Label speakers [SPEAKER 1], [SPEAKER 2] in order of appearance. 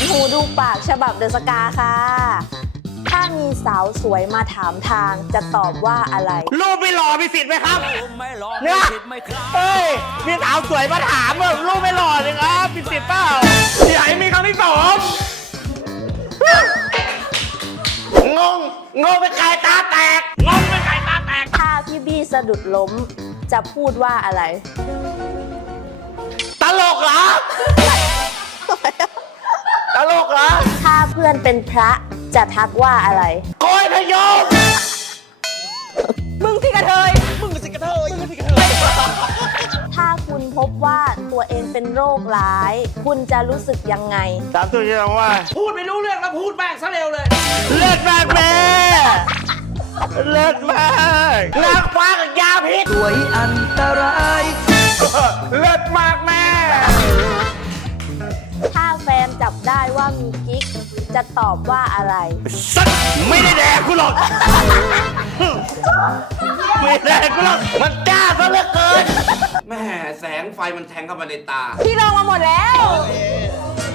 [SPEAKER 1] หูดูปากฉบับเดอะสกาค่ะถ้ามีสาวสวยมาถามทางจะตอบว่าอะไร
[SPEAKER 2] รูปไม่หล่อมีสิทธิ์ไหมครับเนี่ยเฮ้ยมีสาวสวยมาถามรูปไม่หล่อเลยครับมีสิทธิ์เปล่าอย่าให้มีครั้งที่สองงงเป็นไก่ตาแตกงงเป็นไก่ตาแตก
[SPEAKER 1] ถ้าพี่บี้สะดุดล้มจะพูดว่าอะไร
[SPEAKER 2] ตลกเหรอตลกเหรอ
[SPEAKER 1] ถ้าเพื่อนเป็นพระจะทักว่าอะไร
[SPEAKER 2] โกยพยม
[SPEAKER 1] มึงสิกระเทยถ้าคุณพบว่าตัวเองเป็นโรคร้ายคุณจะรู้สึกยังไง
[SPEAKER 2] ถามตัวเองว่า
[SPEAKER 3] พูดไม่รู้เรื่องแล้วพูดแม่งซะเร็วเลย
[SPEAKER 2] เลิศมากแม่เลิศมากนักฟ้ากับยาพิษ
[SPEAKER 3] สวยอันตราย
[SPEAKER 2] เลิศมากแม่
[SPEAKER 1] ถ้าแฟนจับได้ว่ามีกิ๊กจะตอบว่าอะไร
[SPEAKER 2] สัตว์ไม่ได้แดกกูหรอกไม่แดกกูหรอกมันจ้าซะเหลือเกิน
[SPEAKER 3] แม่แสงไฟมันแทงเข้ามาในตา
[SPEAKER 1] พี่ลองมาหมดแล้ว